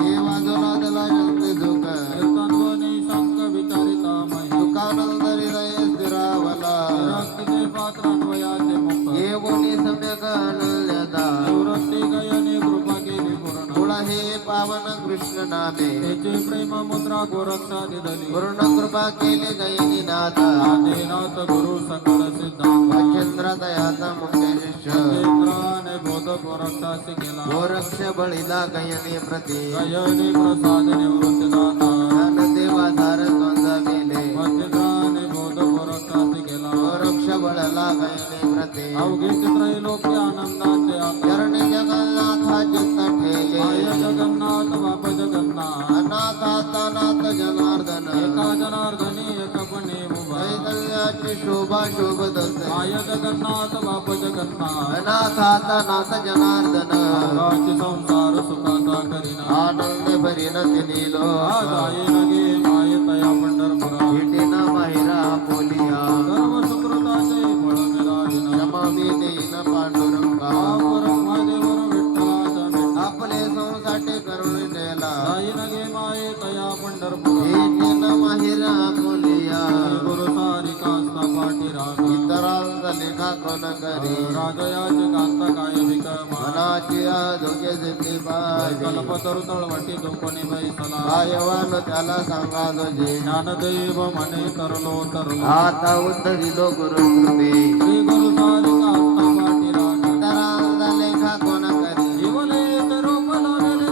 हे वाजवला त्याला शक्ती दुःख कीर्तनवनी शंक विचारितामय दुःखानंद हृदय स्थिरावला रक्तिके पात्रान्वयाचे मुख हे गुणी सम्यक अनन्यता निवृत्ती गयने कृपा केली पूर्ण तुळा हे पावन कृष्ण नामे त्याची प्रेम मुद्रा गोरक्षा दिधली पूर्ण कृपा केली गयनी नाथ आदिनाथ गुरु सकळ सिद्धांत वाचंद्र दयाचा मुख्य शिष्य केंद्राने बोध गोरक्षासी केला गोरक्ष बळीला गयनी प्रती गयने प्रसाद निवृत्ती दाता ज्ञानदेवा सार द्वंद्व केले वचित्राने बोध गोरक्षासी केला गोरक्ष बळला गयनी प्रती अवघे त्रैलोक्य आनंदाचे आकार चरणी जगन्नाथा चित्त ठेले माय जगन्नाथ बाप जगन्नाथ अनाथातनाथ जनार्दन एका जनार्दनी एकपणे उभा चैतन्याची शोभा शोभतसे माय जगन्नाथ बाप जगन्नाथ अनाथातनाथ जनार्दन अवघाची संसार सुखाचा करीना आनंद भरीन दिलीलो आदाये नगे माय तया पंढरपुरा भेटीन माहिरा पोलिया सर्व सुकृताचे फळ मिळालीना क्षमामी देईन पांडुरंगा महादेवर विठ्ठलाचा विठ्ठल आपले संसाठी करुणी नेला ताई नगे माये तया पंढरपुरा भेटीन माहिरा पोलिया गुरु सारिका पाठी रामी इतरांचा लेखा कोण करी राजयाचे कांता काय विकमा मनाची आरोग्य सिद्धी पाहिजे कल्पतरु तळवटी दुकोणी बैसला आयवान त्याला सांगा तुझे ज्ञानदैव म्हणे तरलो तरलो आता उद्धरिलो गुरु कृपे श्री गुरु सारिका पाठी रामी इतरांचा लेखा कोण करी जीवले रोप लागले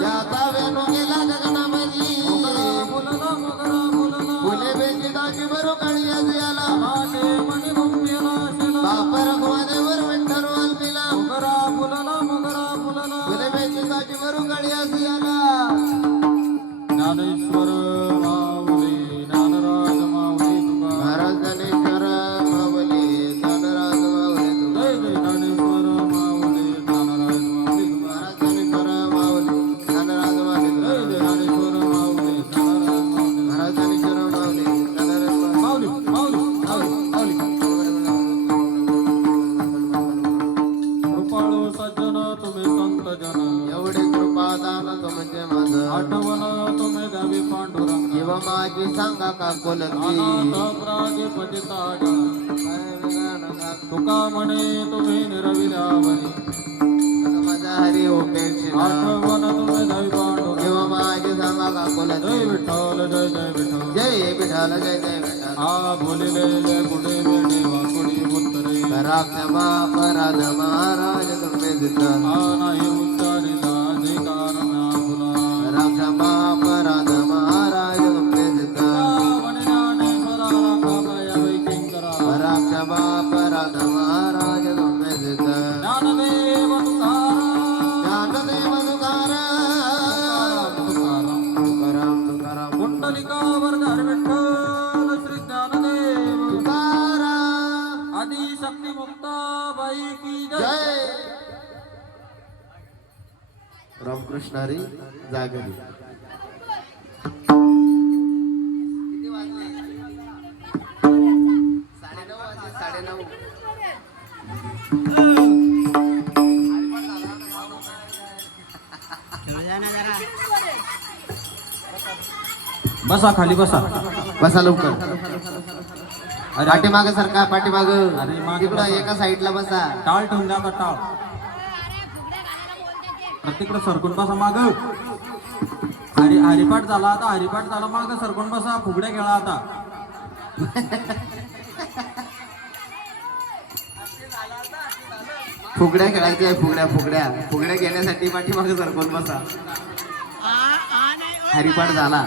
ज्याचा वेणू गेला गगनामधी फुलला मोगरा फुलला फुले बेचिदाची बरो काळी याला माटे मणी गुंफेला शिला बाप रघुमादेवर विठ्ठल वाल्मिला मोगरा फुलला मोगरा फुलला फुले बेचिदाची बरो काळी याला ज्ञानेश्वर माऊली ज्ञानराज माऊली तुका महाराज ज्ञानेश्वर माऊली ज्ञानराज माऊली तुका जय जय ज्ञानेश्वर माऊली ज्ञानराज माऊली तुका महाराज ज्ञानेश्वर माऊली ज्ञानराज माऊली तुका जय जय ज्ञानेश्वर माऊली ज्ञानराज माऊली महाराज ज्ञानेश्वर माऊली ज्ञानराज माऊली माऊली माऊली कृपाळू सज्जन तुम्ही संत जन एवढे कृपादान तुमचे माझं आठवण तुम्ही द्यावी पांडुरंग किंवा माझी सांगा का कोलकी अनाथ प्राधिपतिताड तुका म्हणे तुम्ही निरविल्यावरी माझा हरी ओपेक्षित आठवण तुम्ही द्यावी पांडुरंग किंवा माझी सांगा का जय कोलकी विठ्ठल जय जय विठ्ठल जय विठाल जय जय विठाल आ बोलिले जय कुडे बेडे वाकुडी उत्तरे राक्षमा अपराध महाराज तुम्ही सिद्ध आ नाही उच्चारिता जे कारण फुला राक्षमा अपराध महाराज तुम्ही सिद्ध म्हणे ज्ञानेश्वरा राखाबाया वैकिंकरा राक्षमा अपराध महाराज तुम्ही सिद्ध ज्ञानदेव तुकाराम ज्ञानदेव तुकाराम तुकाराम तुकाराम कुंडलिकावर घर विठ्ठल श्री ज्ञानदेव तुकाराम आदि शक्ती मुक्ताबाई की जय जय रामकृष्ण हरी जागरी बसा खाली बसा बसा लवकर अरे पाठीमाग सरका पाठीमाग अरे मागे तिकडं बसा. एका साईडला बसा टाळ ठेवून द्या का टाळ प्रत्येकडे सरकून बसा माग हरिपाठ झाला आता हरिपाठ झाला माग सरकून बसा फुगड्या खेळा आता फुगड्या खेळायच्या आहे फुगड्या फुगड्या फुगड्या घेण्यासाठी पाठीमाग सरकून बसा हरिपाठ झाला